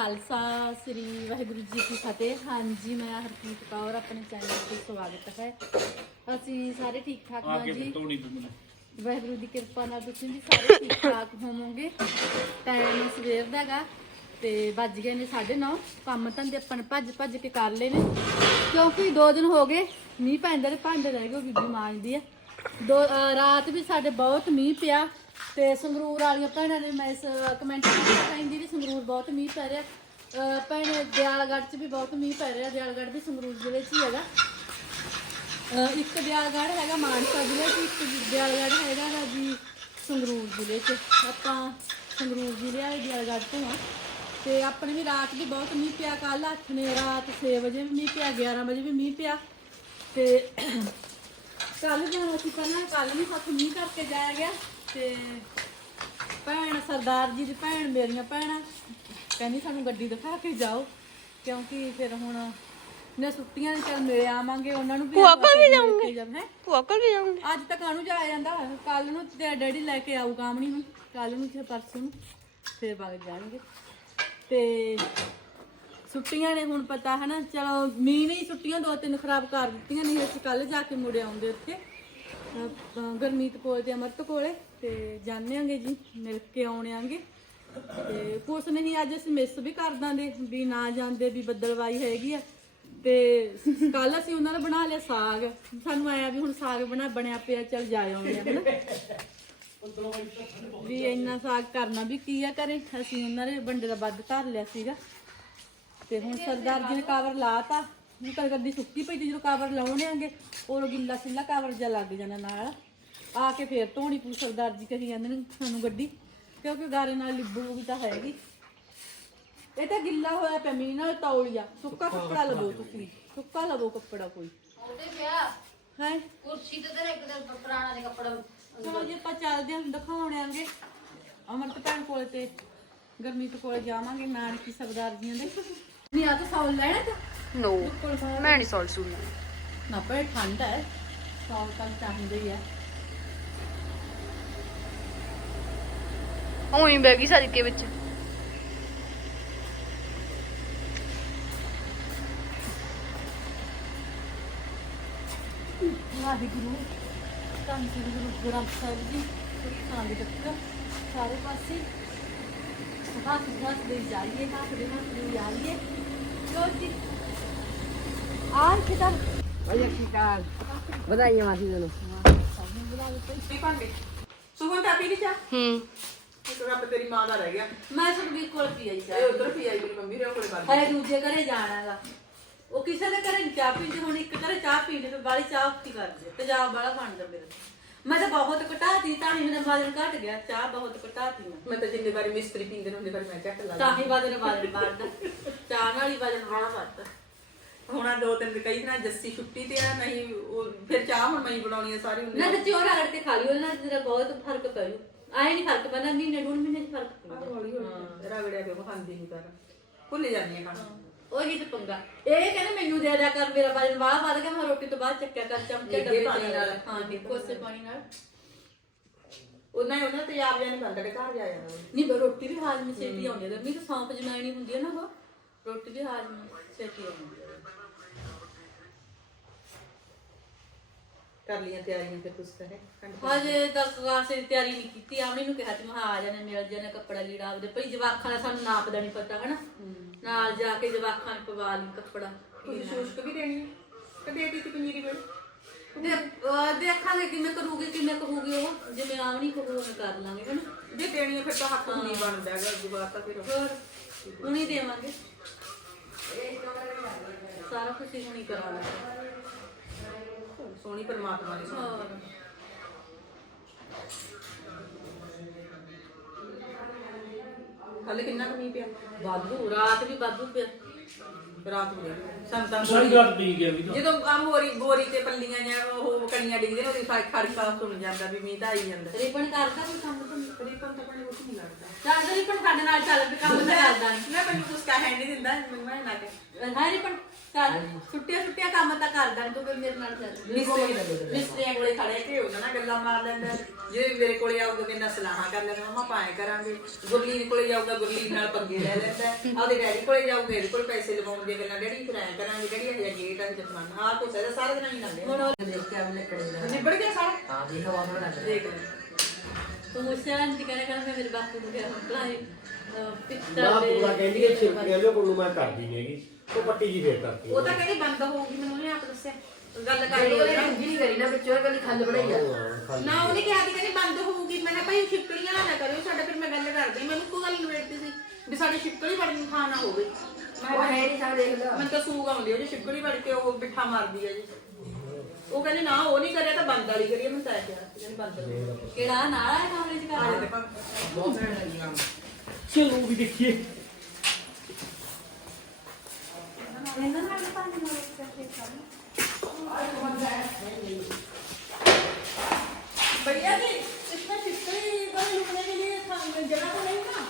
ਖਾਲਸਾ ਸ੍ਰੀ ਵਾਹਿਗੁਰੂ ਜੀ ਕੀ ਫਤਿਹ। ਹਾਂਜੀ ਮੈਂ ਹਰਪ੍ਰੀਤ ਕੌਰ ਆਪਣੇ ਚੈਨਲ ਤੇ ਸਵਾਗਤ ਹੈ। ਅਸੀਂ ਸਾਰੇ ਠੀਕ ਠਾਕ ਹਾਂ ਜੀ? ਵਾਹਿਗੁਰੂ ਦੀ ਕਿਰਪਾ ਨਾਲ ਤੁਸੀਂ ਵੀ ਸਾਰੇ ਠੀਕ ਠਾਕ ਹੋਵੋਗੇ। ਟਾਈਮ ਸਵੇਰ ਦਾਗਾ ਤੇ ਵੱਜ ਗਏ ਨੇ 9:30 ਕੰਮ ਧੰਦੇ ਆਪਾਂ ਭੱਜ ਭੱਜ ਕੇ ਕਰ ਲਏ ਨੇ। ਕਿਉਂਕਿ ਦੋ ਦਿਨ ਹੋ ਗਏ ਮੀਂਹ ਪੈਂਦਾ ਤੇ ਭਾਂਡੇ ਰਹਿ ਗਏ ਬੀਬੀ ਮਾਂਜਦੀ ਆ। ਦੋ ਰਾਤ ਵੀ ਸਾਡੇ ਬਹੁਤ ਮੀਂਹ ਪਿਆ। ਤੇ ਸੰਗਰੂਰ ਵਾਲੀਆਂ ਭੈਣਾਂ ਨੇ ਮੈਂ ਇਸ ਕਮੈਂਟ ਵਿੱਚ ਕਹਿੰਦੀ ਵੀ ਸੰਗਰੂਰ ਬਹੁਤ ਮੀਂਹ ਪੈ ਰਿਹਾ। ਅਹ, ਭੈਣੇ, ਦਿਆਲਗੜ੍ਹ 'ਚ ਵੀ ਬਹੁਤ ਮੀਂਹ ਪੈ ਰਿਹਾ। ਦਿਆਲਗੜ੍ਹ ਵੀ ਸੰਗਰੂਰ ਜ਼ਿਲ੍ਹੇ 'ਚ ਹੀ ਹੈਗਾ। ਅਹ, ਇੱਕ ਦਿਆਲਗੜ੍ਹ ਹੈਗਾ ਮਾਨਸਾ ਜ਼ਿਲ੍ਹੇ 'ਚ, ਇੱਕ ਦਿਆਲਗੜ੍ਹ ਹੈਗਾ ਗਾ ਜੀ ਸੰਗਰੂਰ ਜ਼ਿਲ੍ਹੇ 'ਚ। ਆਪਾਂ ਸੰਗਰੂਰ ਜ਼ਿਲ੍ਹੇ ਵਾਲੇ ਦਿਆਲਗੜ੍ਹ ਤੋਂ ਆ। ਤੇ ਆਪਣੇ ਵੀ ਰਾਤ ਵੀ ਬਹੁਤ ਮੀਂਹ ਪਿਆ। ਕੱਲ ਅੱਠ ਨੇ, ਰਾਤ 6 ਵਜੇ ਵੀ ਮੀਂਹ ਪਿਆ 11 ਵਜੇ ਵੀ ਮੀਂਹ ਪਿਆ। ਤੇ ਕੱਲ ਜਾਣਾ ਸੀ ਪਹਿਲਾਂ ਕੱਲ ਵੀ ਹੱਥ ਮੀਂਹ ਕਰਕੇ ਜਾਇਆ ਗਿਆ। ਤੇ ਭੈਣ ਸਰਦਾਰ ਜੀ ਦੀ ਭੈਣ ਮੇਰੀਆਂ ਭੈਣਾਂ ਕਹਿੰਦੀ ਸਾਨੂੰ ਗੱਡੀ ਦਿਖਾ ਕੇ ਜਾਓ ਕਿਉਂਕਿ ਫਿਰ ਹੁਣ ਨੇ ਛੁੱਟੀਆਂ ਨੇ ਚੱਲ ਮਿਲ ਆਵਾਂਗੇ ਉਹਨਾਂ ਨੂੰ ਵੀ ਭੂਆ ਕੋਲ ਵੀ ਜਾਉਂਗੇ ਹੈ? ਭੂਆ ਕੋਲ ਵੀ ਜਾਉਂਗੇ ਅੱਜ ਤੱਕ ਆਣੂ ਜਾਇਆ ਜਾਂਦਾ ਕੱਲ ਨੂੰ ਤੇ ਡੈਡੀ ਲੈ ਕੇ ਆਊ ਕਾਮਣੀ ਨੂੰ ਕੱਲ ਨੂੰ ਤੇ ਪਰਸੋਂ ਨੂੰ ਫੇਰ ਵਗ ਜਾਣਗੇ। ਤੇ ਛੁੱਟੀਆਂ ਨੇ ਹੁਣ ਪਤਾ ਹਨਾ ਚਲੋ ਮੀਂਹ ਨੇ ਹੀ ਛੁੱਟੀਆਂ ਦੋ ਤਿੰਨ ਖਰਾਬ ਕਰ ਦਿੱਤੀਆਂ ਨਹੀਂ ਅਸੀਂ ਕੱਲ ਜਾ ਕੇ ਮੁੜੇ ਆਉਂਦੇ ਉੱਥੇ ਗੁਰਮੀਤ ਕੋਲ ਤੇ ਅਮਰਤ ਕੋਲੇ। ਤੇ ਜਾਣੇ ਆਂਗੇ ਜੀ, ਮਿਲ ਕੇ ਆਉਣੇ ਆਂਗੇ। ਤੇ ਕੁਛ ਨਹੀਂ, ਅੱਜ ਅਸੀਂ ਮਿਸ ਵੀ ਕਰ ਦਾਂਗੇ, ਵੀ ਨਾ ਜਾਂਦੇ, ਵੀ ਬੱਦਲਵਾਈ ਹੈਗੀ ਆ। ਤੇ ਕੱਲ ਅਸੀਂ ਉਹਨਾਂ ਨੇ ਬਣਾ ਲਿਆ ਸਾਗ। ਸਾਨੂੰ ਆਇਆ ਵੀ ਹੁਣ ਸਾਗ ਬਣਾ, ਬਣਿਆ ਪਿਆ, ਚੱਲ ਜਾ ਆਉਂਦੇ ਆ, ਹਨਾ। ਵੀ ਇੰਨਾ ਸਾਗ ਕਰਨਾ ਵੀ ਕੀ ਆ ਕਰੇ ਅਸੀਂ ਉਹਨਾਂ ਦੇ ਬੰਦੇ ਦਾ ਵੱਧ ਧਰ ਲਿਆ ਸੀਗਾ। ਤੇ ਹੁਣ ਸਰਦਾਰ ਜੀ ਨੇ ਕਾਵਰ ਲਾਤਾ। ਹੁਣ ਕਦੇ ਕਦੀ ਸੁੱਕੀ ਪਈ ਤੇ ਜਦੋਂ ਕਾਵਰ ਲਾਉਣੇ ਆਂਗੇ ਉਹ ਗਿੱਲਾ ਸਿੱਲਾ ਕਾਵਰ ਜਿਹਾ ਲੱਗ ਜਾਣਾ ਨਾਲ। ਆ ਕੇ ਫੇਰ ਧੋਣੀ ਪੂ ਸਰਦਾਰ ਜੀ ਕਹੀ ਜਾਂਦੇ ਨੇ ਸਾਨੂੰ ਗੱਡੀ ਕਿਉਂਕਿ ਗਾਰੇ ਨਾਲ ਲਿਬੂਗੀ ਤਾਂ ਹੈਗੀ। ਇਹ ਤਾਂ ਗਿੱਲਾ ਹੋਇਆ ਪਿਆ ਮੀਂਹ ਨਾਲ ਤੌਲੀਆ। ਸੁੱਕਾ ਕੱਪੜਾ ਲਵੋ ਤੁਸੀਂ ਸੁੱਕਾ ਲਵੋ ਕੱਪੜਾ ਕੋਈ। ਉਹਦੇ ਪਿਆ। ਹੈ? ਕੁਰਸੀ ਤੇ ਤੇਰੇ ਇੱਕ ਦਿਨ ਪੁਰਾਣਾ ਦੇ ਕੱਪੜਾ ਚਲੋ ਜੀ ਆਪਾਂ ਚੱਲਦੇ ਹਾਂ ਦਿਖਾਉਣ ਆਂਗੇ ਅਮਰਤ ਭੈਣ ਕੋਲ ਤੇ ਗਰਮੀਤ ਕੋਲ ਜਾਵਾਂਗੇ ਨਾਨਕੀ ਸਰਦਾਰ ਜੀਆਂ ਦੇ। ਨਹੀਂ ਆ ਤਾਂ ਸੌਲ ਲੈਣਾ ਤਾਂ? ਨੋ ਮੈਂ ਨਹੀਂ ਸੌਲ ਸੁਣਨਾ। ਨਾ ਪਰ ਠੰਡ ਹੈ। ਸੌਲ ਤਾਂ ਚਾਹੀਦਾ ਹੀ ਹੈ। ਉਹੀ ਬਹਿ ਗਈ ਸੱਜ ਕੇ ਵਿੱਚ। ਵਾਹਿਗੁਰੂ ਧੰਨ ਸ੍ਰੀ ਗੁਰੂ ਗ੍ਰੰਥ ਸਾਹਿਬ ਜੀ ਸੁਖਾਂ ਦੇ ਚੱਕਰ ਸਾਰੇ ਪਾਸੇ ਹੱਥ ਹੱਥ ਦੇ ਜਾਈਏ ਹੱਥ ਦੇ ਹੱਥ ਦੇ ਜਾਈਏ। ਲੋ ਜੀ ਆਰ ਕਿਦਾਂ ਵਧੀਆ ਠੀਕ ਠਾਕ ਵਧਾਈਆਂ ਮਾਸੀ ਤੈਨੂੰ ਸੁਗਨ ਤਾਂ ਪੀ ਲਈ ਚਾਹ? ਹੂੰ। ਇੱਕ ਰੱਬ ਤੇਰੀ ਮਾਂ ਦਾ ਰਹਿ ਗਿਆ। ਮੈਂ ਸੁਖਬੀਰ ਕੋਲ ਪੀ ਆਈ ਇਹ ਚਾਹ ਉਧਰ ਪੀ ਆਈ ਮੇਰੀ ਮੰਮੀ ਦੇ ਕੋਲੇ ਕਰ ਹਰੇ ਦੂਜੇ ਘਰੇ ਜਾਣਾਗਾ ਉਹ ਕਿਸੇ ਦੇ ਘਰੇ ਨੀ ਚਾਹ ਪੀਂਦੇ ਹੁਣ ਇੱਕ ਘਰੇ ਚਾਹ ਪੀਂਦੇ ਤੇ ਬਾਲੀ ਚਾਹ ਉੱਤੀ ਕਰਦੇ ਤੇਜ਼ਾਬ ਵਾਲਾ ਬਣਦਾ ਮੇਰੇ। ਮੈਂ ਤਾਂ ਬਹੁਤ ਘਟਾਤੀ ਤਾਂ ਹੀ ਮੇਰਾ ਵਜ਼ਨ ਘਟ ਗਿਆ ਚਾਹ ਬਹੁਤ ਘਟਾਤੀ ਮੈਂ। ਮੈਂ ਤਾਂ ਜਿੰਨੇ ਵਾਰੀ ਮਿਸਤਰੀ ਪੀਂਦੇ ਨੇ ਉਹਦੇ ਵਾਰੀ ਮੈਂ ਚੱਕ ਲਾ ਤਾਂ ਹੀ ਵਜ਼ਨ ਵਜ਼ਨ ਵੱਧਦਾ। ਚਾਹ ਨਾਲ ਹੀ ਵਜ਼ਨ ਬੜਾ ਵੱਧਦਾ। ਹੁਣ ਆਹ ਦੋ ਤਿੰਨ ਕਈ ਦਿਨਾਂ ਜੱਸੀ ਛੁੱਟੀ ਤੇ ਆ ਨਹੀਂ ਉਹ ਫਿਰ ਚਾਹ ਹੁਣ ਮੈਂ ਹੀ ਬਣਾਉਣੀ ਆ ਸਾਰੀ ਨਾ ਉਹਨੇ ਤੇ ਚੋਰ ਰਗੜ ਕੇ ਖਾ ਲਈ ਉਹਦੇ ਨਾਲ ਤੇਰਾ ਬਹੁਤ ਫ਼ਰਕ ਪਊ ਆਏ ਨਹੀਂ ਫ਼ਰਕ ਪੈਂਦਾ ਮਹੀਨੇ ਡੂਢ ਮਹੀਨੇ ਚ ਫ਼ਰਕ ਪਊਗਾ ਹੌਲੀ ਹੌਲੀ ਰਗੜਿਆ ਕੇ ਖਾਂਦੀ ਨਹੀਂ ਪਰ ਭੁੱਲ ਜਾਂਦੀ ਆ ਖਾਣਾ। ਉਹੀ ਤੇ ਪੰਗਾ। ਇਹ ਕਹਿੰਦੇ ਮੈਨੂੰ ਦੇ ਦਿਆ ਕਰ ਮੇਰਾ ਵਜ਼ਨ ਬਾਹਲਾ ਵੱਧ ਗਿਆ ਮੈਂ ਰੋਟੀ ਤੋਂ ਬਾਅਦ ਚੱਕਿਆ ਕਰ ਚਮਚੇ ਡੱਬੇ ਪਾਣੀ ਚ। ਨਾਲ। ਹਾਂ ਨਿੱਘੇ ਕੋਸੇ ਪਾਣੀ ਨਾਲ। ਉਹਨਾਂ ਹੀ ਉਹਨਾਂ ਤੇ ਯਾਦ ਜਾਂ ਨਹੀਂ ਬੰਦਾ ਤੇ ਘਰ ਜਾ ਜਾਂਦਾ। ਨਹੀਂ ਰੋਟੀ ਵੀ ਹਾਜ਼ਮੀ ਛੇਤੀ ਆਉਂਦੀ ਹੈ ਗਰਮੀ ਤਾਂ ਸੌਂਫ ਜਮਾਇਣੀ ਹੁੰਦੀ ਹੈ ਨਾ ਉਹ ਰੋਟੀ ਵੀ ਹਾਜ਼ਮੀ ਛੇਤੀ ਆਉਂਦੀ ਹੈ ਕਰ ਲੀਆਂ ਤਿਆਰੀਆਂ ਫਿਰ ਤੁਸੀਂ ਹੈ। ਹਜੇ ਤੱਕ ਕਾਸੇ ਦੀ ਤਿਆਰੀ ਨਹੀਂ ਕੀਤੀ ਆਮਣੀ ਨੂੰ ਕਿਹਾ ਤੇ ਮੈਂ ਆ ਜਾਣਾ ਮਿਲ ਜਾਣਾ ਕੱਪੜਾ ਲੀੜਾ ਆਪਦੇ। ਭਈ ਜਵਾਖਾਂ ਦਾ ਸਾਨੂੰ ਨਾਪ ਦਾ ਨਹੀਂ ਪਤਾ ਹਨਾ? ਨਾਲ ਜਾ ਕੇ ਜਵਾਖਾਂ ਨੂੰ ਪਵਾ ਲਈ ਕੱਪੜਾ। ਤੁਸੀਂ ਸ਼ੂਸ਼ਕ ਵੀ ਦੇਣੀ ਹੈ ਤੇ ਦੇ ਪੰਜੀਰੀ ਵੇਲੇ ਤੇ ਅਹ ਦੇਖਾਂਗੇ ਕਿਵੇਂ ਕਰੂਗੀ ਕਿਵੇਂ ਕਹੂਗੀ ਉਹ। ਜਿਵੇਂ ਆਮਣੀ ਕਹੂ ਉਵੇਂ ਕਰ ਲਾਂਗੇ ਹਨਾ? ਜੇ ਦੇਣੀ ਫਿਰ ਤਾਂ ਹੱਥ ਨਹੀਂ ਬਣਦਾ ਹੈਗਾ ਜਵਾਬ ਤਾਂ ਫਿਰ ਹੋਰ? ਹੁਣੀ ਦੇਵਾਂਗੇ। ਸਾਰਾ ਕੁਝ ਹੀ ਹੁਣੀ ਕਰਾਂਗੇ। ਸੋਹਣੀ ਪਰਮਾਤਮਾ ਹੋਰ। ਕੱਲ ਕਿੰਨਾ ਕੁ ਮੀਂਹ ਪਿਆ? ਵਾਧੂ ਰਾਤ ਵੀ ਵਾਧੂ ਪਿਆ। ਰਾਤ ਨੂੰ ਸੰਤਾਂ ਸਾਰੀ ਰਾਤ ਪੀ ਗਿਆ ਵੀ ਤਾਂ। ਜਦੋਂ ਆ ਮੋਰੀ ਬੋਰੀ ਤੇ ਪੱਲੀਆਂ ਜਾਂ ਉਹ ਕਣੀਆਂ ਡਿੱਗਦੇ ਨੇ ਉਹਦੀ ਖੜ ਖੜਕਾ ਸੁਣ ਜਾਂਦਾ ਵੀ ਮੀਂਹ ਤਾਂ ਆਈ ਜਾਂਦਾ। ਰਿਪਨ ਕਰਦਾ ਕੋਈ ਕੰਮ ਤਾਂ ਤਰੀਕਨ ਤਾਂ ਆਪਣੇ ਕੁਝ ਨਹੀਂ ਲੱਗਦਾ ਚੱਲ ਰਿਪਨ ਸਾਡੇ ਨਾਲ ਚੱਲ ਵੀ ਕੰਮ ਤਾਂ ਕਰਦਾ। ਮੈਂ ਮੈਨੂੰ ਕੁਝ ਕਹਿ ਹੈ ਨਹੀਂ ਦਿੰਦਾ ਮੈਨੂੰ ਮੈਂ ਨਾ ਕੇ ਹਰੀ ਪਰ ਚੱਲ ਛੁੱਟੀਆਂ ਛੁੱਟੀਆਂ ਕੰਮ ਤਾਂ ਕਰ ਦਾਂ ਤੂੰ ਫਿਰ ਮੇਰੇ ਨਾਲ ਚੱਲ ਮਿਸਤਰੀ ਮਿਸਤਰੀਆਂ ਕੋਲੇ ਖੜੇ ਕੇ ਉਹਨਾਂ ਨਾਲ ਗੱਲਾਂ ਮਾਰ ਲੈਂਦਾ ਜੇ ਮੇਰੇ ਕੋਲੇ ਆਊਗਾ ਮੇਰੇ ਨਾਲ ਸਲਾਹਾਂ ਕਰ ਲੈਂਦਾ ਮਮਾ ਪਾਏ ਕਰਾਂਗੇ। ਗੁਰਲੀਨ ਕੋਲੇ ਜਾਊਗਾ ਗੁਰਲੀਨ ਨਾਲ ਪੰਗੇ ਲੈ ਲੈਂਦਾ ਆਪਦੇ ਡੈਡੀ ਕੋਲੇ ਜਾਊਗਾ ਇਹਦੇ ਕੋਲ ਪੈਸੇ ਲਵਾਉਣ ਦੀਆਂ ਗੱਲਾਂ। ਡੈਡੀ ਫਿਰ ਐਂ ਕਰਾਂਗੇ ਡੈਡੀ ਇਹ ਜਿਹਾ ਗੇਟ ਆ ਜਪਮਾਨ ਹਾਂ ਕੁਛ ਇਹਦਾ ਸਾਰਾ ਦਿਨ ਹੀ ਲੰਘੇ ਹੁਣ ਉਹ ਦੇਖ ਕੇ ਆਪਣੇ ਕੜੇ ਦਾ ਨਿਬੜ ਗਿਆ ਸਾਰਾ? ਹਾਂ ਦੇਖ ਹਵਾ ਬਣਾ ਲੈ ਦੇਖ ਲੈ। ਤੂੰ ਮੁਝਸੇ ਨਹੀਂ ਕਰਿਆ ਕਰ ਮੈਂ ਮੇਰੇ ਬਾਪੂ ਨੂੰ ਕਿਹਾ ਭਲਾਈ ਨਾ ਪਿੱਤਲ ਦੇ ਕਹਿੰਦੀ ਹੈ ਛਿਲਕੇ ਵਾਲੇ ਕੋਲ ਨੂੰ ਮੈਂ ਕਰਦੀ ਨਹੀਂ ਹੈਗੀ। ਉਹ ਪੱਟੀ ਜੀ ਫੇਰ ਕਰਤੀ ਉਹ ਤਾਂ ਕਹਿੰਦੀ ਬੰਦ ਹੋਊਗੀ ਮੈਨੂੰ ਉਹਨੇ ਆਪ ਦੱਸਿਆ। ਗੱਲ ਕਰ ਲਈ ਉਹਨੇ। ਰੰਗੀ ਨਹੀਂ ਕਰੀ ਨਾ ਵਿੱਚੋਂ ਇਹ ਕੱਲੀ ਖੱਲ ਬਣਾਈ ਆ। ਨਾ ਉਹਨੇ ਕਿਹਾ ਕਿ ਕਹਿੰਦੀ ਬੰਦ ਹੋਊਗੀ। ਮੈਂ ਕਿਹਾ ਭਾਈ ਛਿਪਕਲੀਆਂ ਨਾ ਕਰਿਓ ਸਾਡਾ ਫਿਰ ਮੈਂ ਗੱਲ ਕਰਦੀ। ਮੈਨੂੰ ਕੋਈ ਗੱਲ ਨਿਬੇੜਦੀ ਸੀ ਵੀ ਸਾਡੀ ਛਿਪਕਲੀ ਬੜੀ ਥਾਂ ਨਾ ਹੋਵੇ। ਮੈਂ ਉਹ ਹੈ ਨਹੀਂ ਸਾਡੇ ਦੇਖ ਲਾ। ਮੈਨੂੰ ਤਾਂ ਸੂਗ ਆਉਂਦੀ ਜੇ ਛਿਪਕਲੀ ਵੜ ਕੇ ਉਹ ਬਿੱਠਾ ਮਾਰਦੀ ਹੈ ਜੀ। ਉਹ ਕਹਿੰਦੇ ਨਾ ਉਹ ਨਹੀਂ ਕਰਿਆ ਤਾਂ ਬੰਦ ਵਾਲੀ ਕਰੀਏ। ਮੈਂ ਤਾਂ ਕਿਹਾ ਸੀ, ਕਹਿੰਦੀ ਬੰਦ ਕਿਹੜਾ? ਨਾਲਾ ਹੈ ਕਮਰੇ ਚ ਆ ਕਰ ਬਹੁਤ ਸੋਹਣੇ ਲੱਗੀ ਆ ਚਲੋ ਵੀ ਦੇਖੀਏ ਇਹਨਾਂ ਨਾਲ ਪਾਣੀ ਨਾਲ ਕਰਕੇ बढ़िया जी इसमें छिपकली को लुकने के लिए था- जगह तो नहीं ना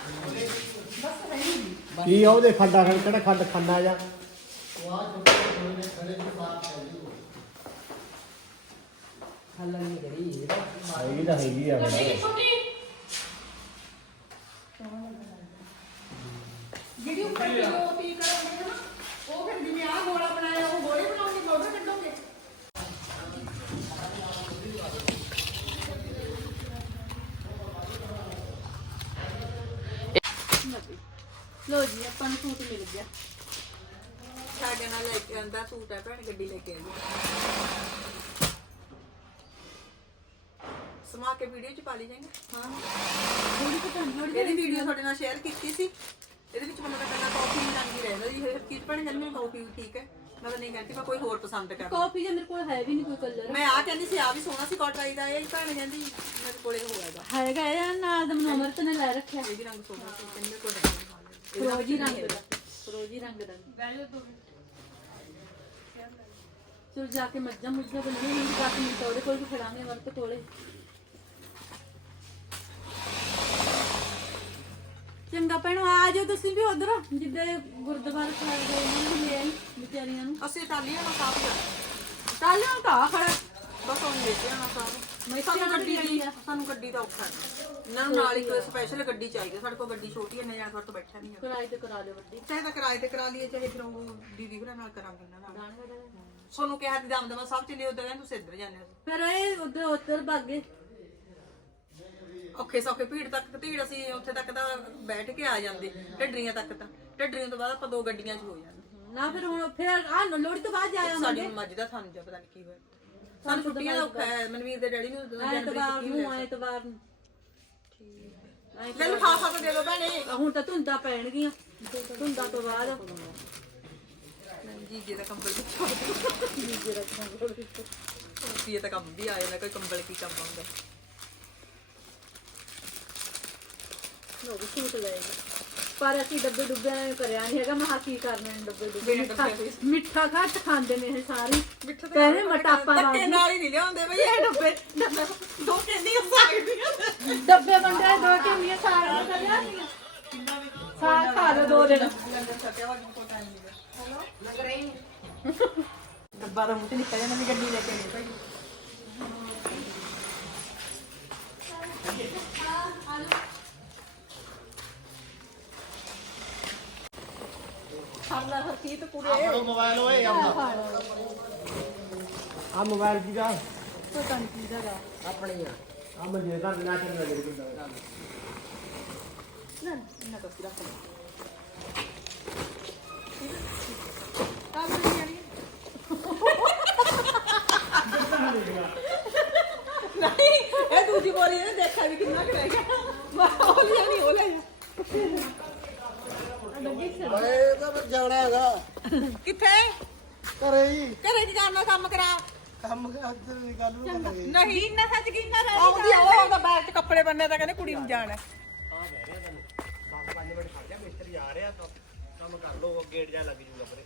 बस नहीं ਕੀ ਆ ਉਹਦੇ ਖੱਡਾ ਖੜ ਕਿਹੜਾ ਖੱਡ ਖੰਨਾ ਜਾ ਖੱਲ ਨਹੀਂ ਕਰੀ ਹੈਗੀ ਤਾਂ ਹੈਗੀ ਆ ਫਿਰ। ਜਿਹੜੀ ਉੱਪਰ ਦੀ ਉਹ ਪੀ ਕਰਾਂਗੇ ਨਾ ਉਹ ਫਿਰ ਜਿਵੇਂ ਆਹ ਗੋਲਾ ਬਣਾਇਆ ਉਹ ਗੋਲੇ ਬਣਾਉਣਗੇ ਗੋਲੇ ਕੱਢੋਗੇ? ਲੋ ਜੀ ਆਪਾਂ ਨੂੰ ਸੂਟ ਮਿਲ ਗਿਆ। ਸਾਡੇ ਨਾਲ ਲੈ ਕੇ ਆਂਦਾ ਸੂਟ ਹੈ ਭੈਣ ਗੱਡੀ ਲੈ ਕੇ ਆਈ ਸਮਾ ਕੇ ਵੀਡੀਓ ਚ ਪਾ ਲਈ ਜਾਏਗਾ? ਹਾਂ। ਥੋੜੀ ਪਤਾ ਵੀਡੀਓ ਤੁਹਾਡੇ ਨਾਲ ਸ਼ੇਅਰ ਕੀਤੀ ਸੀ? ਇਹਦੇ ਵਿੱਚ ਮੈਨੂੰ ਤਾਂ ਪਹਿਲਾਂ ਕਾਫੀ ਲੰਗੀ ਰਹਿੰਦਾ ਜੀ ਇਹ ਚੀਜ਼ ਭੈਣ ਕਹਿੰਦੀ ਮੈਨੂੰ ਕਾਫੀ ਠੀਕ ਹੈ। ਮੈਂ ਤਾਂ ਨਹੀਂ ਕਹਿੰਦੀ ਮੈਂ ਕੋਈ ਹੋਰ ਪਸੰਦ ਕਰ ਕਾਫੀ ਜੇ ਮੇਰੇ ਕੋਲ ਹੈ ਵੀ ਨਹੀਂ ਕੋਈ ਕਲਰ ਮੈਂ ਆ ਕਹਿੰਦੀ ਸੀ ਆ ਵੀ ਸੋਹਣਾ ਸੀ ਕੋਟਰਾਈ ਦਾ ਇਹ ਭੈਣ ਕਹਿੰਦੀ ਮੇਰੇ ਕੋਲੇ ਹੋਏਗਾ ਹੈਗਾ। ਇਹ ਨਾਲ ਦਾ ਮੈਨੂੰ ਅਮਰਤ ਨੇ ਲੈ ਰੱਖਿਆ। ਇਹ ਵੀ ਰੰਗ ਸੋਹਣਾ ਸੀ ਕਹਿੰਦੇ ਮੇਰੇ ਕੋਲ ਹੈਗਾ ਫਰੋਜੀ ਰੰਗ ਦਾ ਫਰੋਜੀ ਰੰਗ ਦਾ। ਚਲ ਜਾ ਕੇ ਮੱਝਾਂ ਮੁੱਝਾਂ ਬੰਨੀਆਂ ਨਹੀਂ ਤਾਂ ਉਹਦੇ ਕੋਲ ਵੀ ਖੜਾਂਗੇ ਵਰਤ ਕੋਲੇ। ਚੰਗਾ ਭੈਣੋ ਆ ਜਾਓ ਤੁਸੀਂ ਵੀ ਉਧਰ ਜਿੱਦੇ ਗੁਰਦੁਆਰੇ ਸਾਹਿਬ ਗਏ ਨੇ ਲੈ ਆਈ ਵਿਚਾਰੀਆਂ ਨੂੰ। ਅਸੀਂ ਟਾਲੀਆਂ ਨਾਲ ਸਾਫ਼ ਕਰ ਟਾਲਿਆਂ ਨੂੰ ਤਾਂ ਖੜਾ। ਬਸ ਹੁਣ ਲੈ ਆਣਾ ਸਾਰਾ ਮੈਂ ਸਾਨੂੰ ਗੱਡੀ ਦੀ ਸਾਨੂੰ ਗੱਡੀ ਦਾ ਔਖਾ ਹੈ ਨੂੰ ਨਾਲ ਇੱਕ ਸਪੈਸ਼ਲ ਗੱਡੀ ਚਾਹੀਦੀ ਹੈ। ਸਾਡੇ ਕੋਲ ਗੱਡੀ ਛੋਟੀ ਹੈ ਨਾ ਸਾਡੇ ਤੋਂ ਬੈਠਾ ਨਹੀਂ ਹੈ ਕਿਰਾਏ ਤੇ ਕਰਾ ਲਿਓ ਵੱਡੀ। ਚਾਹੇ ਤਾਂ ਕਿਰਾਏ ਤੇ ਕਰਾ ਲਈਏ ਚਾਹੇ ਫਿਰ ਉਹ ਦੀਦੀ ਘਰਾਂ ਨਾਲ ਕਰਾਂਗੇ ਉਹਨਾਂ ਨਾਲ। ਸੋਨੂੰ ਕਿਹਾ ਸੀ ਦਮਦਮਾ ਸਾਹਿਬ ਚਲੇ ਉਧਰ ਕਹਿੰਦੇ ਤੁਸੀਂ ਇੱਧਰ ਜਾਂਦੇ ਹੋ। ਫਿਰ ਇਹ ਉਧਰ ਉਧਰ ਭਾਗੇ ਔਖੇ ਸੌਖੇ ਭੀੜ ਤੱਕ ਭੀੜ ਅਸੀਂ ਉੱਥੇ ਤੱਕ ਤਾਂ ਬੈਠ ਕੇ ਆ ਜਾਂਦੇ ਢੱਡਰੀਆਂ ਤੱਕ ਤਾਂ। ਢੱਡਰੀਆਂ ਤੋਂ ਬਾਅਦ ਆਪਾਂ ਦੋ ਗੱਡੀਆਂ 'ਚ ਹੋ ਜਾਂਦੇ। ਨਾ ਫਿਰ ਹੁਣ ਫਿਰ ਆ ਲੋੜੀ ਤੋਂ ਬਾਅਦ ਜਾਇਆ ਸਾਡੀ ਮੱਝ ਦਾ ਥਾਂ ਜਾਂ ਪਤਾ ਨਹੀਂ ਕੀ ਹੋਇਆ। ਸਾਨੂੰ ਛੁੱਟੀਆਂ ਦਾ ਔਖਾ ਹੈ ਮਨਵੀਰ ਦੇ ਡੈਡੀ ਨੂੰ ਐਤਵਾਰ ਨੂੰ ਐਤਵਾਰ ਨੂੰ। ਲੈ ਲਿਫਾਫਾ ਤਾਂ ਦੇ ਦੋ ਭੈਣੇ। ਹੁਣ ਤਾਂ ਧੁੰਦਾਂ ਪੈਣਗੀਆਂ। ਧੁੰਦਾਂ ਤੋਂ ਬਾਅਦ। ਜੀਜੇ ਦਾ ਕੰਬਲ ਵਿੱਚ ਜੀਜੇ ਦਾ ਕੰਬਲ ਵਿੱਚ ਇਹ ਤਾਂ ਕੰਮ ਵੀ ਆ ਜਾਂਦਾ ਕੋਈ ਕੰਬਲ ਕੀ ਕੰਮ ਆਉਂਦਾ। ਲੋ ਵੀ ਸੂਟ ਲਏਗਾ ਪਰ ਅਸੀਂ ਡੱਬੇ ਕਰਿਆ ਨਹੀਂ ਹੈਗਾ ਮਹਾ ਕੀ ਕਰਨੇ ਨੇ ਡੱਬੇ ਡੁੱਬੇ? ਮਿੱਠਾ ਮਿੱਠਾ ਘੱਟ ਖਾਂਦੇ ਨੇ ਇਹ ਸਾਰੇ। ਕਹਿੰਦੇ ਮਟਾਪਾ ਧੱਕੇ ਵਾਂਗੂ ਨਾਲ ਹੀ ਨਹੀਂ ਲਿਆਉਂਦੇ ਬਈ। ਇਹ ਡੱਬੇ ਡੱਬੇ ਦੋ ਕਿੰਨੀਆਂ ਸਕਦੀਆਂ ਡੱਬੇ ਬੰਦੇ ਦੋ ਟਿੰਨੀਆਂ ਸਾਗ ਨਾਲ ਕਰਿਆ ਨਹੀਂ ਸਾਗ ਖਾ ਲਓ ਦੋ ਦਿਨ। ਡੱਬਾ ਦਾ ਮੂੰਹ ਤੇ ਨਿਕਲ ਜਾਂਦਾ ਮੈਂ ਗੱਡੀ ਲੈ ਕੇ ਆਈ ਭਾਈ। ਖਾਣਾ ਹਰਕੀਤ ਪੂਰੇ ਮੋਬਾਈਲ ਓਏ ਆ ਮੋਬਾਈਲ ਕੀ ਦਾ ਪਤਾ ਨਹੀਂ ਕੀ ਦਾ ਆਪਣੀ ਆ। ਆ ਮੰਜੇ ਦਾ ਨਾ ਚੱਲਣਾ ਜਿਹੜੇ ਕਿੰਦਾ ਨਾ ਨਾ ਤਾਂ ਸਿਰਾ ਨਹੀਂ ਇਹ ਦੂਜੀ ਬੋਲੀ ਨੇ ਦੇਖਿਆ ਵੀ ਕਿੰਨਾ ਕੁ ਰਹਿ ਗਿਆ ਮੈਂ ਉਹ ਲਿਆ ਨਹੀਂ ਉਹ ਲੈ ਜਾ ਓਏ ਤਾਂ ਮੈਂ ਜਾਣਾ ਹੈਗਾ ਕਿੱਥੇ ਘਰੇ ਹੀ ਘਰੇ ਕੀ ਕਰਨਾ ਕੰਮ ਕਰਾ ਕਰ ਦੀ ਗੱਲ ਨੂੰ ਕਰਾਂਗੇ ਨਹੀਂ ਨਾ ਸੱਚ ਕਿੰਨਾ ਰਹਿ ਆਉਂਦੀ ਉਹ ਉਹਦਾ ਬੈਗ 'ਚ ਕੱਪੜੇ ਬੰਨੇ ਤਾਂ ਕਹਿੰਦੇ ਕੁੜੀ ਨੂੰ ਜਾਣਾ। ਆ ਕਹਿ ਰਿਹਾ ਤੈਨੂੰ। 10 5 ਮਿੰਟ ਖੜ ਜਾ ਮਿਸਤਰੀ ਆ ਰਿਹਾ ਤਾਂ ਕੰਮ ਕਰ ਲੋ ਗੇਟ ਜਾ ਲੱਗ ਜੂਗਾ ਪਰੇ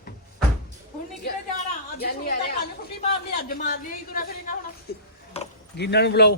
ਹੁਣ ਨਹੀਂ ਕਿਤੇ ਜਾਣਾ। ਅੱਜ ਤਾਂ ਕੱਲ ਛੁੱਟੀ ਮਾਰ ਲਈ ਅੱਜ ਮਾਰ ਲਈ ਤੁਰਾ ਫਿਰੇਗਾ ਹੁਣ ਗੀਨਾ ਨੂੰ ਬੁਲਾਓ।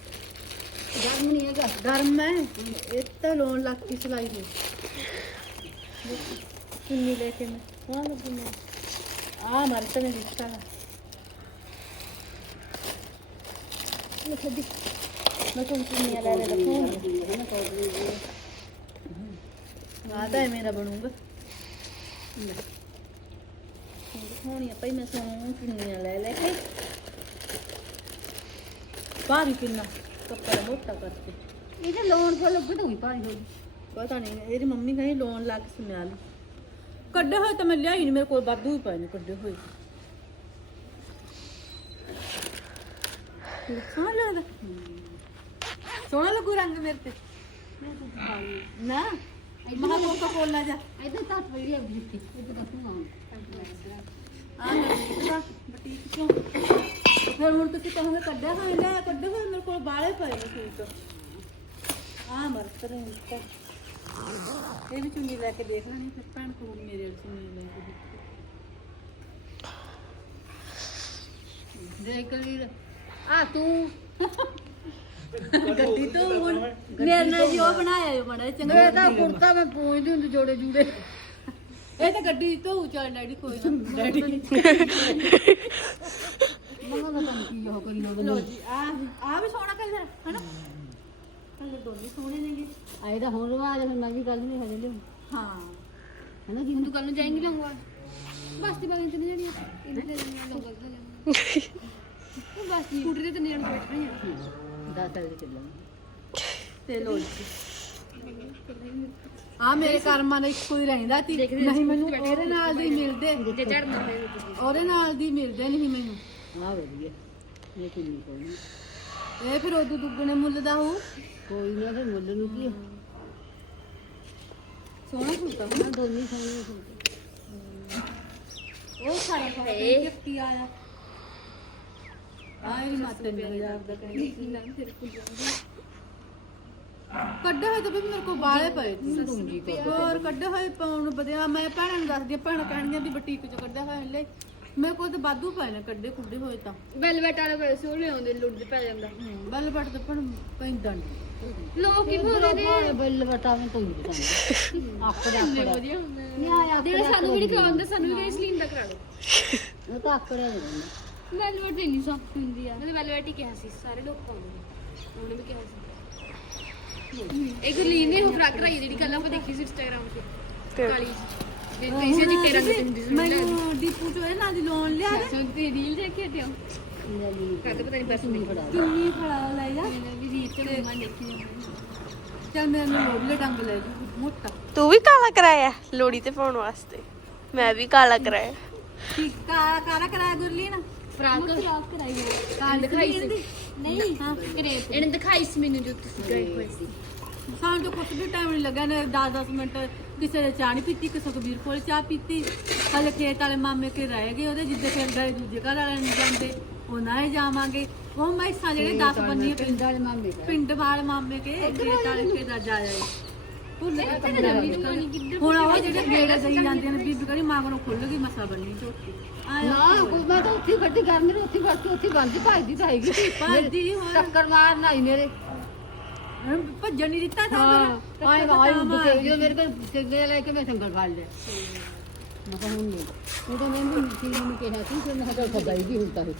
ਗਰਮ ਨਹੀਂ ਹੈਗਾ। ਗਰਮ ਹੈ। ਇਹ ਤਾਂ ਲੋਨ ਲੱਗ ਕੇ ਸਿਲਾਈ ਹੋਈ ਚੁੰਨੀ ਲੈ ਕੇ ਮੈਂ। ਹਾਂ ਲੱਗੂ ਮੈਂ। ਆ ਮਰਤ ਨੇ ਦਿੱਤਾ ਮੈਂ ਖਦੀ ਮੈਂ ਤੁਹਾਨੂੰ ਚੁੰਨੀਆਂ ਲੈ ਲੈ ਰੱਖੂੰਗੀ ਆ ਤਾਂ ਐਵੇਂ ਬਣੂਗਾ। ਹੋਣੀ ਆ ਭਾਈ ਮੈਂ ਸੋਹਣੀ ਚੁੰਨੀਆਂ ਲੈ ਲੈ ਕੇ। ਭਾਰੀ ਕਿੰਨਾ। ਕੱਪੜਾ ਮੋਟਾ ਕਰਕੇ। ਇਹ ਤਾਂ ਲੋਨ ਕੋਲ ਲੱਗਦਾ ਹੀ ਭਾਰੀ ਹੋਈ ਪਤਾ ਨਹੀਂ ਇਹਦੀ ਮੰਮੀ ਕਹਿੰਦੀ ਲੋਨ ਲਾ ਕੇ ਸਮਿਆ ਲਈ ਕੱਢੇ ਹੋਏ ਤਾਂ ਮੈਂ ਲਿਆਈ ਨਹੀਂ ਮੇਰੇ ਕੋਲ ਵਾਧੂ ਹੀ ਪਏ ਨੇ ਕੱਢੇ ਹੋਏ। ਸੋਹਣਾ ਲੱਗਦਾ। ਸੋਹਣਾ ਲੱਗੂ ਰੰਗ ਮੇਰੇ ਤੇ। ਨਾ ਮਹਾ ਕੋਕਾ ਕੋਲਾ ਜਾ। ਇਦਾਂ ਤਾਂ ਪਈ ਹੈ ਬੁੱਤੀ ਇਹ ਤਾਂ ਕਿਉਂ ਆ ਮੈਂ ਬਟੀਕ ਚੋਂ ਫਿਰ ਹੁਣ ਸੂਟ ਆ ਮਰਤ ਰਹੇ ਤਾਂ ਇਹ ਵੀ ਚੁੰਨੀ ਲੈ ਕੇ ਦੇਖ ਲੈਣੀ ਫਿਰ ਭੈਣ ਕੋਲ ਮੇਰੇ ਵਾਲੀ ਚੁੰਨੀ ਲੈ ਕੇ ਦੇਖੀ। ਦੇਖ ਲਈ ਆ ਤੂੰ। ਗੱਡੀ ਤੋਂ ਹੁਣ ਮੇਰੇ ਨਾਲ ਜੀ ਉਹ ਬਣਾਇਆ ਜੋ ਬੜਾ ਚੰਗਾ ਇਹ ਤਾਂ ਕੁੜਤਾ ਮੈਂ ਪੂੰਝਦੀ ਹੁੰਦੀ ਜੋੜੇ ਜੂੜੇ। ਇਹ ਤਾਂ ਗੱਡੀ ਤੋਂ ਚੱਲ ਡੈਡੀ ਕੋਈ ਨਾ। ਡੈਡੀ। ਮੰਗਾ ਤਾਂ ਤੈਨੂੰ ਕੀ ਉਹ ਕਰੀ ਉਹ ਲੋ ਜੀ ਆ ਆ ਵੀ ਸੋਹਣਾ ਕਲਰ ਹਨਾ? ਕਲਰ ਦੋਨੇ ਸੋਹਣੇ ਨੇਗੇ। ਆਏ ਤਾਂ ਹੁਣ ਰਵਾਜ ਹੁਣ ਮੈਂ ਵੀ ਕੱਲ ਨਹੀਂ ਹਜੇ ਲਿਓ ਹਾਂ। ਹਨਾ ਜੀ ਹੁਣ ਤੂੰ ਕੱਲ ਨੂੰ ਜਾਏਂਗੀ ਲਊਂਗਾ ਬਸ ਦੀ ਬਾਗਨ ਤੇ ਨਹੀਂ ਜਾਣੀ ਬਸ ਦੀ ਸਕੂਟਰ ਤੇ ਨਹੀਂ ਜਾਣ ਬੈਠ ਰਹੀ ਆ। 10 ਸਾਲ ਦੇ ਚੱਲਾਂਗੇ ਤੇ ਲੋ ਜੀ। ਆ ਮੇਰੇ ਕਰਮਾਂ ਦਾ ਇੱਕੋ ਹੀ ਰਹਿੰਦਾ ਸੀ। ਨਹੀਂ ਮੈਨੂੰ ਉਹਦੇ ਨਾਲ ਦੀ ਮਿਲਦੇ। ਉਹਦੇ ਨਾਲ ਦੀ ਮਿਲਦੇ ਨਹੀਂ ਮੈਨੂੰ। ਆ ਵਧੀਆ। ਇਹ ਕਿੰਨੀ ਕੋਈ ਇਹ ਫਿਰ ਉਦੋਂ ਦੁੱਗਣੇ ਮੁੱਲ ਦਾ ਹੋਊ? ਕੋਈ ਨਾ ਫਿਰ ਮੁੱਲ ਨੂੰ ਕੀ ਸੋਹਣਾ ਸੂਟ ਆ। ਆ ਦੋਨੀ ਸੋਹਣੇ ਸੂਟ। ਉਹ ਸਾਰਾ ਸਾਰਾ ਗਿਫਟੀ ਆਇਆ ਆਈ ਮਾਤੇ ਮੇਰੇ ਯਾਰ ਦਾ ਕਹਿੰਦੀ ਕੱਢੇ ਹੋਏ ਤਾਂ ਵੀ ਮੇਰੇ ਕੋਲ ਬਾਲੇ ਪਏ ਸੀ। ਹੋਰ ਕੱਢੇ ਹੋਏ ਪਾਉਣ ਨੂੰ ਬਦਿਆ ਮੈਂ ਭੈਣਾਂ ਨੂੰ ਦੱਸਦੀ ਆ ਭੈਣਾਂ ਕਹਿਣਗੀਆਂ ਵੀ ਬੁਟੀਕ ਚ ਕੱਢਿਆ ਹੋਇਆ ਲੈ ਮੇਰੇ ਕੋਲ ਤਾਂ ਵਾਧੂ ਪਏ ਨੇ ਕੱਢੇ ਕੁੱਡੇ ਹੋਏ ਤਾਂ। ਵੈਲਵੈਟ ਵਾਲੇ ਬੜੇ ਸੋਹਣੇ ਆਉਂਦੇ ਲੁੱਟ ਪੈ ਜਾਂਦਾ। ਬੱਲ ਬੱਟ ਤੇ ਭਣ ਪੈਂਦਾ ਨਹੀਂ ਲੋਕ ਕੀ ਬੋਲਦੇ ਨੇ। ਬਿੱਲ ਬਟਾ ਮੈਂ ਤੂੰ ਬਤਾਉਂਦਾ ਆਕੜ ਕਿੰਨੇ ਵਧੀਆ ਹੁੰਦੇ ਨੇ। ਜਿਹੜਾ ਸਾਨੂੰ ਵੀ ਨਹੀਂ ਕਰਾਉਂਦੇ ਸਾਨੂੰ ਵੀ ਰੇਸਲਿੰਗ ਦਾ ਕਰਾ ਦਿਓ ਉਹ ਤਾਂ ਆਕੜਿਆ ਨਹੀਂ ਵੈਲਵੈਟ ਇੰਨੀ ਸੌਫਟ ਹੁੰਦੀ ਆ। ਮੈਂ ਵੈਲਵੈਟ ਹੀ ਕਿਹਾ ਸੀ ਸਾਰੇ ਲੋਕ ਪਾਉਂਦੇ ਨੇ। ਉਹਨੇ ਵੀ ਕਿਹਾ ਸੀ। ਇੱਕ ਲੀਨ ਨੇ ਉਹ ਫਰਾਕ ਕਰਾਈ ਜਿਹੜੀ ਕੱਲ ਆਪਾਂ ਦੇਖੀ ਸੀ ਇੰਸਟਾਗ੍ਰਾਮ ਤੇ ਕਾਲੀ ਜਿਹੀ। ਸੁਣ ਤੇ ਵੀ ਰੀਲ ਤੇ ਮੰਮਾ ਦੇਖੀ ਜਾਂਦੀ। ਚੱਲ ਮੈਨੂੰ ਲੋਬਲੇ ਡੰਗ ਲੈ ਜੂ ਮੋਟਾ। ਤੂੰ ਵੀ ਕਾਲਾ ਕਰਾਇਆ ਲੋੜੀ ਤੇ ਪਾਉਣ ਵਾਸਤੇ? ਮੈਂ ਵੀ ਕਾਲਾ ਕਰਾਇਆ। ਠੀਕ ਕਾਲਾ ਕਾਲਾ ਕਰਾਇਆ ਗੁਰਲੀ ਨਾ ਫਰਾਕ ਫਰਾਕ ਕਰਾਈ ਕਾਲੀ ਦਿਖਾਈ ਸੀ। ਨਹੀਂ। ਹਾਂ ਇਹਨੇ ਦਿਖਾਈ ਸੀ ਮੈਨੂੰ ਜੋ ਤੁਸੀਂ ਗਏ ਹੋਏ ਸੀ। ਸਾਨੂੰ ਤਾਂ ਕੁਛ ਵੀ ਟਾਈਮ ਨਹੀਂ ਲੱਗਾ ਨੇ 10-10 ਮਿੰਟ ਕਿਸੇ ਨੇ ਚਾਹ ਨਹੀਂ ਪੀਤੀ ਕਿਸੇ ਸੁਖਬੀਰ ਕੋਲ ਚਾਹ ਪੀਤੀ। ਹਲੇ ਖੇਤ ਵਾਲੇ ਮਾਮੇ ਕੇ ਰਹਿ ਗਏ ਉਹਦੇ ਜਿੱਦੇ ਫਿਰ ਗਏ ਦੂਜੇ ਘਰ ਵਾਲਿਆਂ ਨੂੰ ਜਾਂਦੇ ਉਹਨਾਂ ਹੀ ਜਾਵਾਂਗੇ। ਉਹ ਮੈਸਾਂ ਜਿਹੜੇ 10 ਬੰਦੀਆਂ ਪਿੰਡ ਵਾਲੇ ਮਾਮੇ ਪਿੰਡ ਵਾਲੇ ਮਾਮੇ ਕੇ ਖੇਤ ਵਾਲੇ ਕੇ ਦਾ ਜਾ ਜਾਏ ਭੁੱਲ ਗਏ ਪੰਦਰਾਂ ਮਿੰਟ। ਹੁਣ ਉਹ ਜਿਹੜੇ ਗੇੜੇ ਦਈ ਜਾਂਦੇ ਨੇ ਬੀਬੀ ਕਹਿੰਦੀ ਮਾਂ ਕੋਲੋਂ ਖੁੱਲ ਗਈ ਮਸਾ ਬੰਨੀ ਝੋਟੀ। ਨਾ ਕੋਈ ਮੈਂ ਤਾਂ ਉੱਥੇ ਗੱਡੀ ਕਰ ਮੇਰੇ ਉੱਥੇ ਵੜ ਕੇ ਉੱਥੇ ਬੰਦ ਭੱਜਦੀ ਤਾਂ ਹੈਗੀ ਭੱਜਦੀ ਹੋਰ ਟੱਕਰ ਮਾਰਨ ਆਈ ਮੇਰੇ। ਭੱਜਣ ਨਹੀਂ ਦਿੱਤਾ ਤਾਂ ਹਾਂ ਆਏ ਆਏ ਉੱਤੇ ਜੋ ਮੇਰੇ ਕੋਲ ਸਿੱਧੇ ਲੈ ਕੇ ਮੈਂ ਸੰਗਲ ਫੜ ਲਿਆ। ਮੈਂ ਕਿਹਾ ਹੁਣ ਨਹੀਂ। ਉਹ ਤਾਂ ਮੈਂ ਵੀ ਚੀਜ਼ ਨੂੰ ਕਿਹਾ ਸੀ ਫਿਰ ਮੈਂ ਕਿਹਾ ਖਦਾਈ ਦੀ ਹੁੰਦਾ ਹੈ?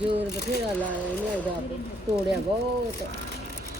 ਜੋਰ ਬਥੇਰਾ ਲਾਇਆ ਇਹਨੇ ਉਹਦਾ। ਤੋੜਿਆ ਬਹੁਤ।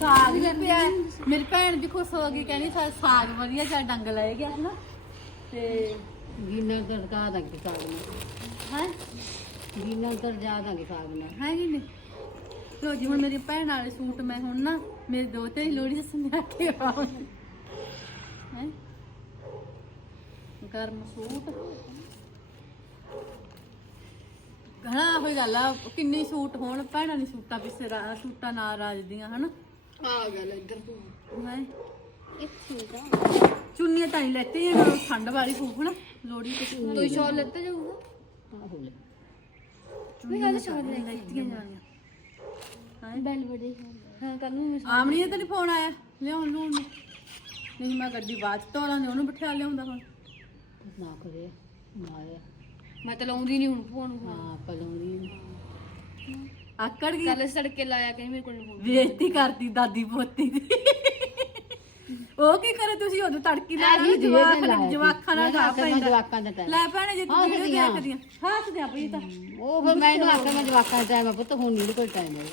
ਸਾਗ ਵੀ ਪਿਆ ਹੈ। ਮੇਰੀ ਭੈਣ ਵੀ ਖੁਸ਼ ਹੋ ਗਈ ਕਹਿੰਦੀ ਸਾ- ਸਾਗ ਵਧੀਆ ਜਿਹਾ ਡੰਗ ਲੈ ਗਿਆ ਹਨਾ ਤੇ ਗਿੰਨਰ ਤੜਕਾ ਦਾ ਕਿ ਸਾਗ ਨੂੰ। ਹੈ? ਜੀ ਨਾਲ ਤਾਂ ਜਾ ਦਾਂਗੇ ਸਾਗ ਨਾਲ ਹੈ ਕਿ ਨਹੀਂ? ਲੋ ਜੀ ਹੁਣ ਮੇਰੀ ਭੈਣ ਵਾਲੇ ਸੂਟ ਮੈਂ ਹੁਣ ਨਾ ਮੇਰੇ ਲੋੜੀ ਕੇ ਆਉਂ ਹੈ? ਗਰਮ ਸੂਟ। ਘਣਾ ਹੋਈ ਗੱਲ ਆ ਕਿੰਨੇ ਸੂਟ ਹੋਣ ਭੈਣਾਂ ਨੇ ਸੂਟਾਂ ਪਿੱਛੇ ਰਾ- ਸੂਟਾਂ ਨਾਲ ਰਾਜਦੀਆਂ ਹਨ? ਆ ਗੱਲ ਇੱਧਰ ਤੋਂ ਮੈਂ ਚੁੰਨੀਆਂ ਤਾਂ ਨਹੀਂ ਇਹਨਾਂ ਠੰਡ ਵਾਲੀ ਨਾ। ਲੋੜੀ ਤੇ ਕੋਈ ਸ਼ਾਲ ਲੱਤਾ। ਜਾਊਗਾ? ਆਹੋ ਲੈ। ਚੁੰਨੀਆਂ ਤਾਂ ਸ਼ਾਇਦ ਨਹੀਂ ਲੈਤੀਆਂ ਜਾਣੀਆਂ। ਹਾਂ ਬੈਲ ਬੜੇ ਹਾਂ ਕੱਲ ਨੂੰ ਆਮਣੀ ਦਾ ਨਹੀਂ ਫੋਨ ਆਇਆ? ਲਿਆਉਣ ਨੂੰ। ਨਹੀਂ ਮੈਂ ਗੱਡੀ ਬਾਅਦ ਤੋੜਾਂ ਨੇ ਉਹਨੂੰ ਬਿਠਾ ਲਿਆਉਂਦਾ ਹੁਣ। ਨਾ ਕਰੇ ਆਇਆ। ਮੈਂ ਤਾਂ ਲਾਉਂਦੀ ਨਹੀਂ ਹੁਣ ਫੋਨ। ਹਾਂ ਪਲਾਉਂਦੀ ਆਕੜ ਗਈ। ਕੱਲ ਸੜਕੇ ਲਾਇਆ ਕਹਿੰਦੀ ਮੇਰੇ ਕੋਲ ਫੋਨ ਬੇਇੱਜ਼ਤੀ ਕਰਦੀ ਦਾਦੀ ਪੋਤੀ ਦੀ। ਉਹ ਕੀ ਕਰੇ ਤੁਸੀਂ ਉਦੋਂ ਤੜਕੀ ਲਾ ਲਈ ਜਵਾਕ ਜਵਾਕਾਂ ਨਾਲ ਗਾ ਪੈਂਦਾ। ਜਵਾਕਾਂ ਦਾ ਟਾਈਮ ਲੈ ਭੈਣੇ ਜੇ ਤੂੰ ਵੀਡੀਓ ਦੇਖਦੀ ਆ ਹੱਸਦੇ ਆ ਪਈ ਤਾਂ। ਉਹ ਫਿਰ ਮੈਂ ਇਹਨੂੰ ਆਖਿਆ ਮੈਂ ਜਵਾਕਾਂ ਦਾ ਟਾਈਮ ਆ ਪੁੱਤ ਹੁਣ ਨਹੀਂ ਕੋਈ ਟਾਈਮ ਹੈ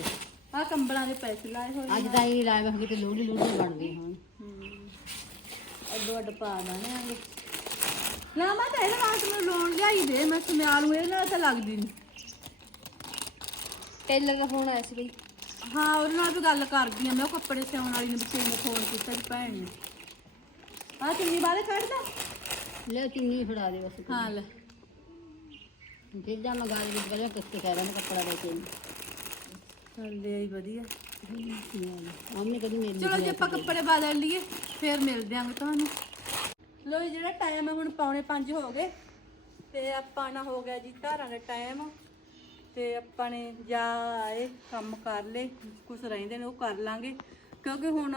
ਆ ਕੰਬਲਾਂ ਦੇ ਪੈਸੇ ਲਾਏ ਹੋਏ ਅੱਜ ਤਾਂ ਇਹ ਲਾਇਆ ਮੈਂ ਕਿਤੇ ਲੋੜੀ ਲੋੜੀ ਬਣ ਗਈ ਹੁਣ। ਅੱਡੋ ਅੱਡ ਪਾ ਦਾਣੇ ਆਂਗੇ ਨਾ ਮੈਂ ਤਾਂ ਇਹਦੇ ਨਾਲ ਤੈਨੂੰ ਲੋਨ ਲਿਆਈ ਦੇ ਮੈਂ ਸੁਨਿਆਲ ਨੂੰ ਇਹਦੇ ਨਾਲ ਤਾਂ ਲੱਗਦੀ ਨਹੀਂ ਟੇਲਰ ਦਾ ਫੋਨ ਆਇਆ ਸੀ ਬਈ। ਹਾਂ ਉਹਦੇ ਨਾਲ ਵੀ ਗੱਲ ਕਰਦੀ ਆ ਮੈਂ ਉਹ ਕੱਪੜੇ ਸਿਉਣ ਵਾਲੀ ਨੂੰ ਵੀ ਨੇ ਫੋਨ ਕੀਤਾ ਜੀ ਭੈਣ ਨੇ। ਆ ਚੁੰਨੀ ਬਾਰੇ ਕੱਢਦਾ ਲੈ ਚੁੰਨੀ ਫੜਾ ਦੇ ਬਸ। ਹਾਂ ਲੈ। ਜਿੱਦਾਂ ਮਗਾ ਦੇ ਪਹਿਲਾਂ ਕਿਸਤੇ ਕਹਿ ਰਹਾ ਮੈਂ ਕੱਪੜਾ ਲੈ ਕੇ। ਲੈ ਆਈ ਵਧੀਆ। ਆਮਨੇ ਕਦੀ ਮੇਰੀ ਚਲੋ ਜੇ ਆਪਾਂ ਕੱਪੜੇ ਬਦਲ ਲਈਏ ਫੇਰ ਮਿਲ ਦਿਆਂਗੇ ਤੁਹਾਨੂੰ। ਲੋ ਜਿਹੜਾ ਟਾਈਮ ਹੈ ਹੁਣ ਪੌਣੇ 5 ਹੋ ਗਏ। ਤੇ ਆਪਾਂ ਨਾ ਹੋ ਗਿਆ ਜੀ ਧਾਰਾਂ ਦਾ ਟਾਈਮ ਤੇ ਆਪਾਂ ਨੇ ਜਾਂ ਆਏ, ਕੰਮ ਕਰ ਲਏ ਕੁਝ ਰਹਿੰਦੇ ਨੇ ਉਹ ਕਰ ਲਾਂਗੇ। ਕਿਉਂਕਿ ਹੁਣ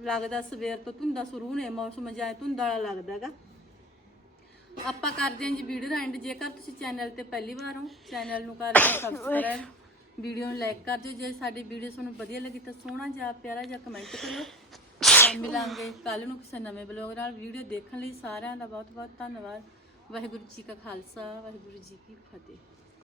ਲੱਗਦਾ ਸਵੇਰ ਤੋਂ ਧੁੰਦਾ ਸ਼ੁਰੂ ਨੇ, ਮੌਸਮ ਜਾਏ ਧੁੰਦ ਵਾਲਾ ਲੱਗਦਾਗਾ ਆਪਾਂ ਕਰਦੇ ਹਾਂ ਜੀ ਵੀਡੀਓ ਦਾ ਐਂਡ ਜੇਕਰ ਤੁਸੀਂ ਚੈਨਲ ਤੇ ਪਹਿਲੀ ਵਾਰ ਹੋ ਚੈਨਲ ਨੂੰ ਕਰ ਦਿਓ ਸਬਸਕ੍ਰਾਈਬ ਵੀਡੀਓ ਨੂੰ ਲਾਈਕ ਕਰ ਦਿਓ। ਜੇ ਸਾਡੀ ਵੀਡੀਓ ਤੁਹਾਨੂੰ ਵਧੀਆ ਲੱਗੀ ਤਾਂ ਸੋਹਣਾ ਜਿਹਾ, ਪਿਆਰਾ ਜਿਹਾ ਕਮੈਂਟ ਕਰਿਓ। ਮਿਲਾਂਗੇ ਕੱਲ ਨੂੰ ਕਿਸੇ ਨਵੇਂ ਬਲੌਗ ਨਾਲ। ਵੀਡੀਓ ਦੇਖਣ ਲਈ ਸਾਰਿਆਂ ਦਾ ਬਹੁਤ ਬਹੁਤ ਧੰਨਵਾਦ। ਵਾਹਿਗੁਰੂ ਜੀ ਕਾ ਖਾਲਸਾ, ਵਾਹਿਗੁਰੂ ਜੀ ਕੀ ਫਤਿਹ।